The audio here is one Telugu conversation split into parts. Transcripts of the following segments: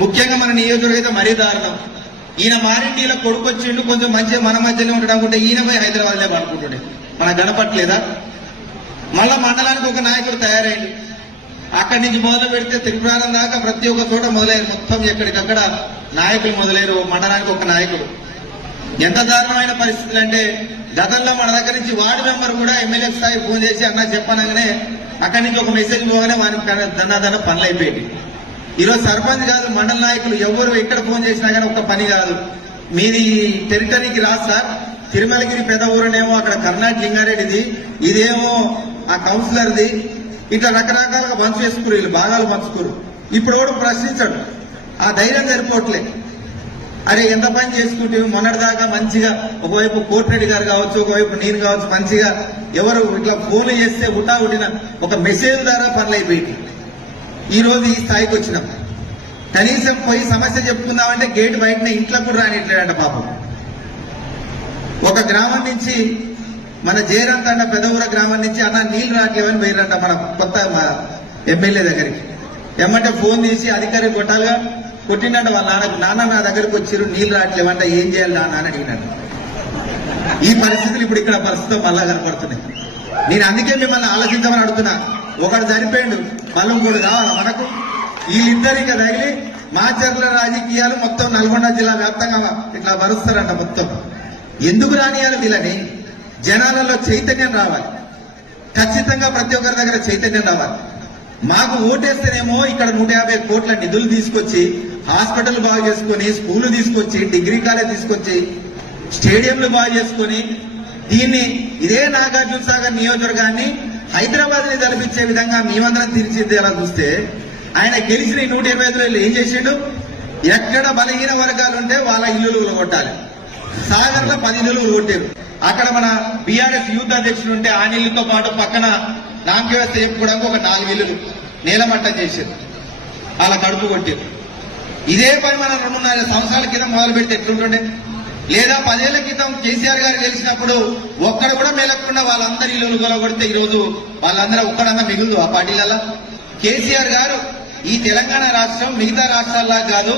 ముఖ్యంగా మన నియోజకవర్గం అయితే మరీ దారుణం. ఈయన మారింటి కొడుకు వచ్చిండు కొంచెం మంచిగా మన మధ్యలో ఉండడం అనుకుంటే ఈయన పోయి హైదరాబాద్లో పడుకుంటుండే. మన గణపట్లేదా మళ్ళా మండలానికి ఒక నాయకుడు తయారైండు. అక్కడి నుంచి మొదలు పెడితే త్రిపురాణం దాకా ప్రతి ఒక్క చోట మొదలయ్యారు. మొత్తం ఎక్కడికక్కడ నాయకులు మొదలయ్యారు. మండలానికి ఒక నాయకుడు. ఎంత దారుణమైన పరిస్థితులు అంటే గతంలో మన దగ్గర నుంచి వార్డు మెంబర్ కూడా ఎమ్మెల్యే స్థాయి ఫోన్ చేసి అన్న చెప్పనగానే అక్కడి నుంచి ఒక మెసేజ్ పోగానే వారికి దన్నాదన్న పనులు అయిపోయింది ఈరోజు సర్పంచ్ కాదు మండల నాయకులు ఎవరు ఎక్కడ ఫోన్ చేసినా కానీ ఒక్క పని కాదు. మీది టెరిటరీకి రాదు సార్. తిరుమలగిరి పెద్ద ఊరనేమో అక్కడ కర్ణాటక లింగారెడ్డిది ఇదేమో ఆ కౌన్సిలర్ది. ఇట్లా రకరకాలుగా పంచు వేసుకురు వీళ్ళు భాగాలు పంచుకోరు. ఇప్పుడు కూడా ప్రశ్నించాడు. ఆ ధైర్యం సరిపోవట్లే. అరే ఎంత పని చేసుకుంటే మొన్నటిదాకా మంచిగా ఒకవైపు కోటిరెడ్డి గారు కావచ్చు ఒకవైపు నేను కావచ్చు మంచిగా ఎవరు ఇట్లా ఫోన్లు చేస్తే ఉటా ఉటిన ఒక మెసేజ్ ద్వారా పనులు అయిపోయింది ఈ రోజు ఈ స్థాయికి వచ్చినాం. కనీసం పోయి సమస్య చెప్పుకుందామంటే గేట్ బయటనే ఇంట్లో కూడా రానిట్లేడంట పాపం ఒక గ్రామం నుంచి మన జైరంత అన్న పెద్ద పెదవుర గ్రామం నుంచి అన్న నీళ్ళు రావట్లేవని పోయిరంట మన కొత్త ఎమ్మెల్యే దగ్గరికి. ఏమంటే ఫోన్ తీసి అధికారి కొట్టాలిగా. కొట్టిండంట వాళ్ళ నాన్న నాన్న నా దగ్గరికి వచ్చిరు నీళ్ళు రావట్లేవంట ఏం చేయాలి నాన్న అని అడిగినాడు. ఈ పరిస్థితులు ఇప్పుడు ఇక్కడ పరిస్థితులు మళ్ళా కనపడుతున్నాయి. నేను అందుకే మిమ్మల్ని ఆలోచించమని అడుగుతున్నా. ఒకడు చనిపోయిండు. బలం కూడా కావాలా మనకు వీళ్ళిద్దరికి ఇక తగిలి మాచర్ల రాజకీయాలు మొత్తం నల్గొండ జిల్లా వ్యాప్తంగా ఇట్లా భరుస్తారంట మొత్తం. ఎందుకు రానియాలి వీళ్ళని? జనాలలో చైతన్యం రావాలి. ఖచ్చితంగా ప్రతి ఒక్కరి దగ్గర చైతన్యం రావాలి. మాకు ఓటేస్తేనేమో ఇక్కడ నూట యాభై కోట్ల నిధులు తీసుకొచ్చి హాస్పిటల్ బాగు చేసుకొని స్కూలు తీసుకొచ్చి డిగ్రీ కాలేజ్ తీసుకొచ్చి స్టేడియంలు బాగు చేసుకొని దీన్ని ఇదే నాగార్జున సాగర్ నియోజకవర్గాన్ని హైదరాబాద్ని తలపించే విధంగా మేమందరం తీర్చిదిద్దేలా చూస్తే ఆయన గెలిచిన నూట ఇరవై ఐదు వేలు ఏం చేసిండు? ఎక్కడ బలహీన వర్గాలు ఉంటే వాళ్ళ ఇల్లులు కొట్టాలి సాగర్లో పది ఇల్లులు కొట్టారు అక్కడ మన బీఆర్ఎస్ యూత్ అధ్యక్షుడు ఉంటే ఆ నీళ్ళతో పాటు పక్కన నామకి వ్యవస్థ చెప్పుకోవడానికి ఒక నాలుగు ఇల్లులు నీలమట్టం చేశారు అలా కడుపు కొట్టారు. ఇదే పని మనం రెండున్నర సంవత్సరాల క్రితం మొదలు పెడితే ఎట్లుంటుండే? లేదా పదేళ్ళ క్రితం కేసీఆర్ గారు గెలిచినప్పుడు ఒక్కడ కూడా మేలకుండా వాళ్ళందరి ఇల్లు కొలగొడితే ఈ రోజు వాళ్ళందరూ ఒక్కడన్నా మిగులుదు ఆ పార్టీలలో కేసీఆర్ గారు ఈ తెలంగాణ రాష్ట్రం మిగతా రాష్ట్రాల్లా కాదు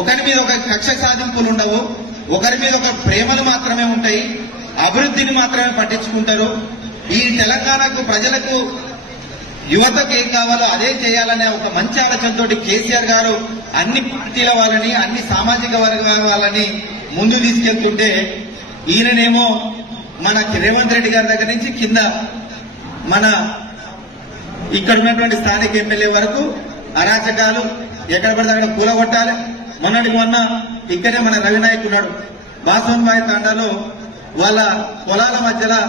ఒకరి మీద ఒక కక్ష సాధింపులు ఉండవు ఒకరి మీద ఒక ప్రేమలు మాత్రమే ఉంటాయి అభివృద్ధిని మాత్రమే పట్టించుకుంటారు. ఈ తెలంగాణకు ప్రజలకు యువతకు ఏం కావాలో అదే చేయాలనే ఒక మంచి ఆలోచనతో కేసీఆర్ గారు అన్ని పార్టీల వాళ్ళని అన్ని సామాజిక వర్గాల వాళ్ళని ముందు తీసుకెళ్తుంటే ఈయననేమో మన రేవంత్ రెడ్డి గారి దగ్గర నుంచి కింద మన ఇక్కడ ఉన్నటువంటి స్థానిక ఎమ్మెల్యే వరకు అరాచకాలు ఎక్కడ పడితే అక్కడ కూలగొట్టాలి. మొన్నటికి మొన్న ఇక్కడే మన రవినాయక్ ఉన్నాడు. బాసంబాయి తాండాలో వాళ్ళ పొలాల మధ్యలో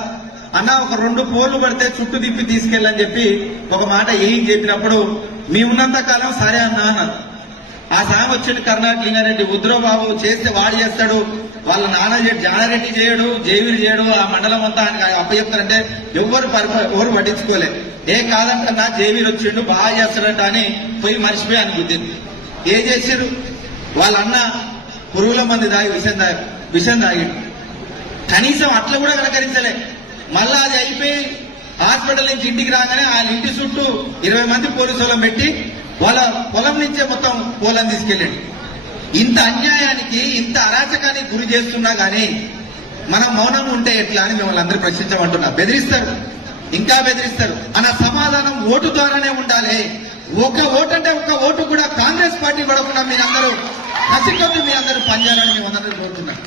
అన్న ఒక రెండు పోర్లు పడితే చుట్టూ తిప్పి తీసుకెళ్ళని చెప్పి ఒక మాట ఏం చెప్పినప్పుడు మీ ఉన్నంత కాలం సరే అన్నా అన్నారు. ఆ సాయం వచ్చింది కర్ణాటక లింగారెడ్డి. ఉద్రో బాబు చేస్తే వాడు చేస్తాడు వాళ్ళ నాన్న జానారెడ్డి చేయడు జైవీరు చేయడు ఆ మండలం అంతా ఆయన అప్పచెప్తారంటే ఎవరు ఎవరు పట్టించుకోలే. ఏ కాదంట నా జైవీరు వచ్చిండు బాగా చేస్తాడంట అని పోయి మర్చిపోయి అని గుద్దింది. ఏం చేసిరు వాళ్ళ అన్న పురుగుల మంది దాగి విషం దాగి విషం దాగి కనీసం అట్లా కూడా కనకరించలే మళ్ళా అది అయిపోయి హాస్పిటల్ నుంచి ఇంటికి రాగానే వాళ్ళ ఇంటి చుట్టూ ఇరవై మంది పోలీసులను పెట్టి వాళ్ళ పొలం నుంచే మొత్తం పోలం తీసుకెళ్ళండి. ఇంత అన్యాయానికి ఇంత అరాచకానికి గురి చేస్తున్నా గానీ మనం మౌనం ఉంటే ఎట్లా అని మిమ్మల్ని అందరూ ప్రశ్నించమంటున్నా. బెదిరిస్తారు. ఇంకా బెదిరిస్తారు. అన్న సమాధానం ఓటు ద్వారానే ఉండాలి. ఒక ఓటు అంటే ఒక ఓటు కూడా కాంగ్రెస్ పార్టీ పడకుండా మీరందరూ కసికొద్దు మీ అందరూ పనిచేయాలని మేము అందరూ కోరుతున్నాం